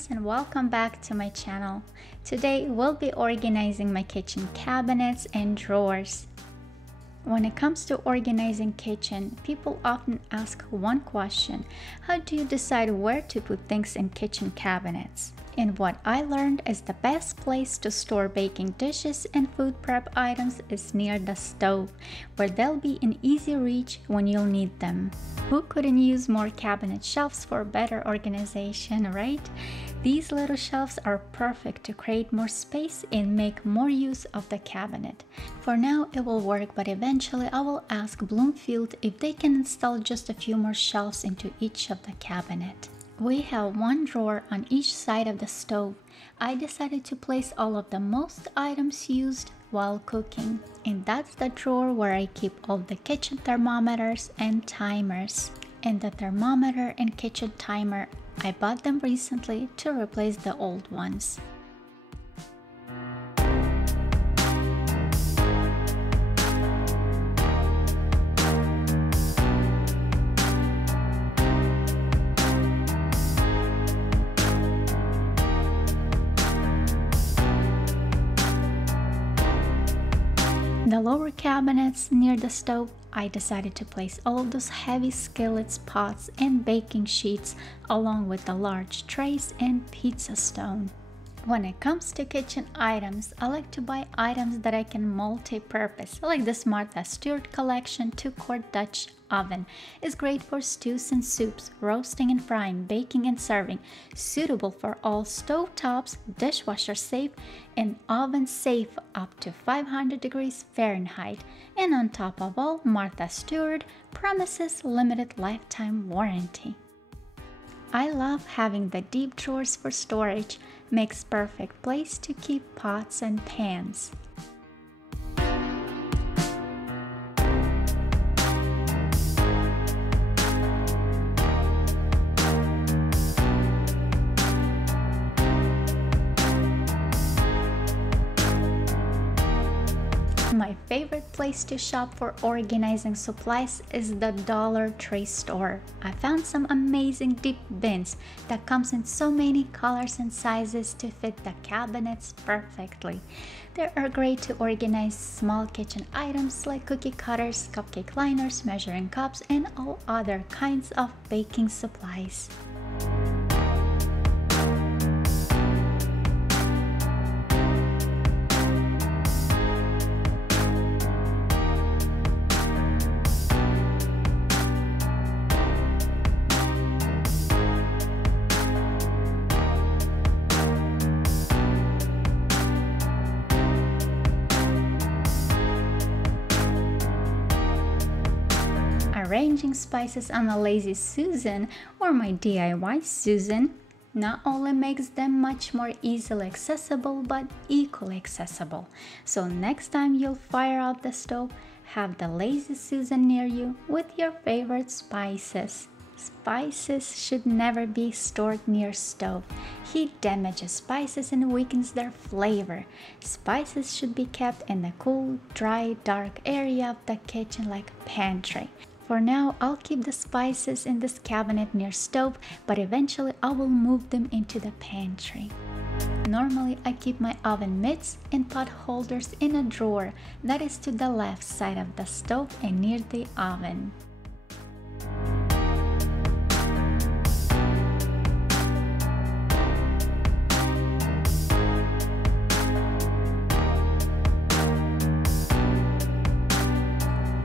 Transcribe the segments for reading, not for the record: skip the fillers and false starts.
friends, and welcome back to my channel. Today we'll be organizing my kitchen cabinets and drawers. When it comes to organizing kitchen, people often ask one question: how do you decide where to put things in kitchen cabinets? And what I learned is the best place to store baking dishes and food prep items is near the stove, where they'll be in easy reach when you'll need them. Who couldn't use more cabinet shelves for better organization, right? These little shelves are perfect to create more space and make more use of the cabinet. For now it will work, but eventually I will ask Bloomfield if they can install just a few more shelves into each of the cabinet. We have one drawer on each side of the stove. I decided to place all of the most items used while cooking, and that's the drawer where I keep all the kitchen thermometers and timers. And the thermometer and kitchen timer, I bought them recently to replace the old ones. In the lower cabinets near the stove, I decided to place all of those heavy skillets, pots, and baking sheets along with the large trays and pizza stone. When it comes to kitchen items, I like to buy items that I can multi-purpose, like the Martha Stewart collection 2-quart Dutch oven. It's great for stews and soups, roasting and frying, baking and serving, suitable for all stove tops, dishwasher safe, and oven safe up to 500 degrees Fahrenheit. And on top of all, Martha Stewart promises limited lifetime warranty. I love having the deep drawers for storage. Makes perfect place to keep pots and pans. My favorite place to shop for organizing supplies is the Dollar Tree store. I found some amazing deep bins that comes in so many colors and sizes to fit the cabinets perfectly. They are great to organize small kitchen items like cookie cutters, cupcake liners, measuring cups, and all other kinds of baking supplies. Arranging spices on a Lazy Susan or my DIY Susan not only makes them much more easily accessible but equally accessible. So next time you'll fire up the stove, have the Lazy Susan near you with your favorite spices. Spices should never be stored near stove. Heat damages spices and weakens their flavor. Spices should be kept in the cool, dry, dark area of the kitchen like pantry. For now, I'll keep the spices in this cabinet near stove, but eventually I will move them into the pantry. Normally, I keep my oven mitts and pot holders in a drawer that is to the left side of the stove and near the oven.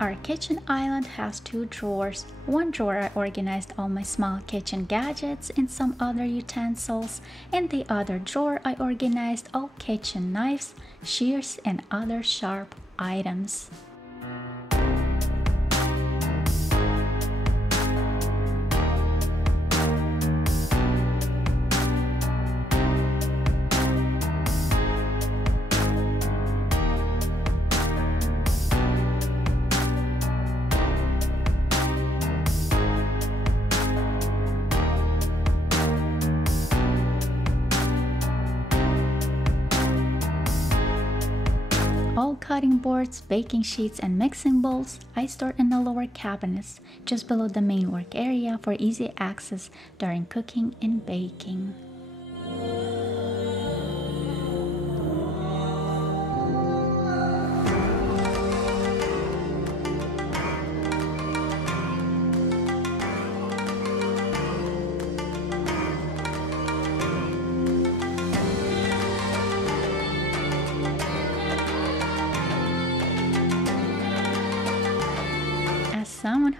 Our kitchen island has 2 drawers. One drawer I organized all my small kitchen gadgets and some other utensils, and the other drawer I organized all kitchen knives, shears, and other sharp items. All cutting boards, baking sheets, and mixing bowls I store in the lower cabinets, just below the main work area for easy access during cooking and baking.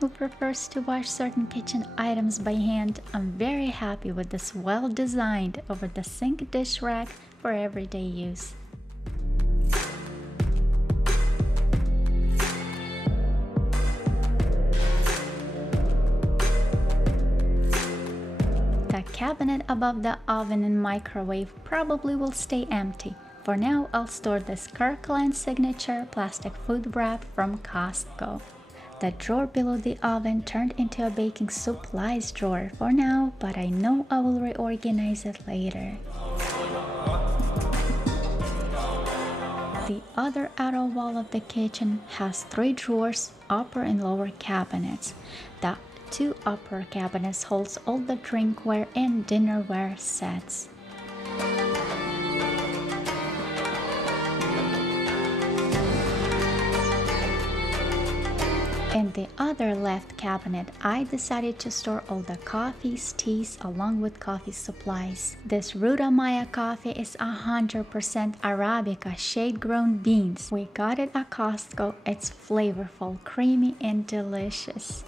who prefers to wash certain kitchen items by hand, I'm very happy with this well-designed over-the-sink dish rack for everyday use. The cabinet above the oven and microwave probably will stay empty. For now, I'll store this Kirkland Signature plastic food wrap from Costco. The drawer below the oven turned into a baking supplies drawer for now, but I know I will reorganize it later. The other outer wall of the kitchen has 3 drawers, upper and lower cabinets. The 2 upper cabinets holds all the drinkware and dinnerware sets. In the other left cabinet, I decided to store all the coffees, teas, along with coffee supplies. This Ruta Maya coffee is 100% Arabica shade-grown beans. We got it at Costco. It's flavorful, creamy, and delicious.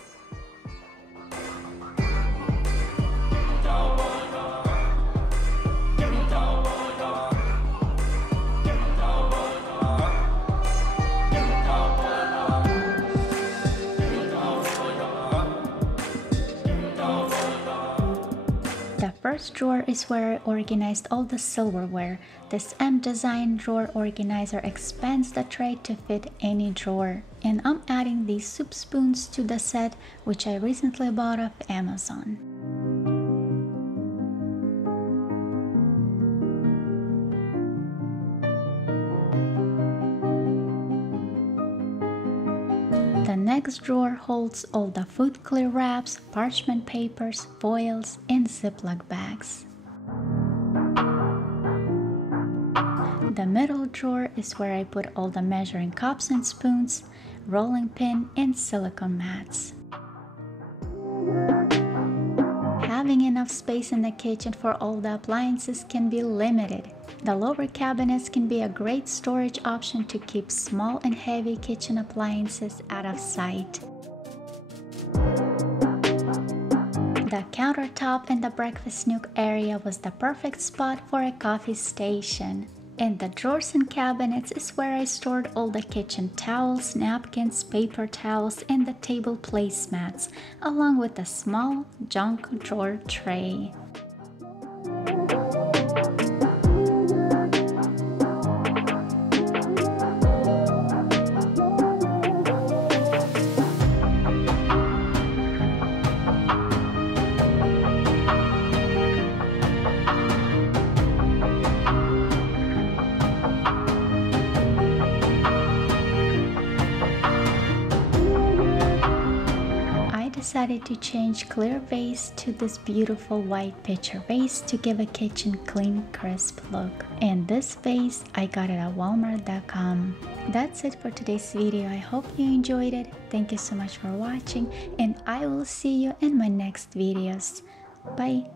The first drawer is where I organized all the silverware. This M-Design drawer organizer expands the tray to fit any drawer. And I'm adding these soup spoons to the set, which I recently bought off Amazon. The next drawer holds all the food clear wraps, parchment papers, foils, and Ziploc bags. The middle drawer is where I put all the measuring cups and spoons, rolling pin, and silicone mats. Having enough space in the kitchen for all the appliances can be limited. The lower cabinets can be a great storage option to keep small and heavy kitchen appliances out of sight. The countertop in the breakfast nook area was the perfect spot for a coffee station. And the drawers and cabinets is where I stored all the kitchen towels, napkins, paper towels, and the table placemats, along with a small junk drawer tray. Decided to change clear vase to this beautiful white picture vase to give a kitchen clean, crisp look. And this vase I got it at walmart.com. That's it for today's video. I hope you enjoyed it. Thank you so much for watching, and I will see you in my next videos. Bye.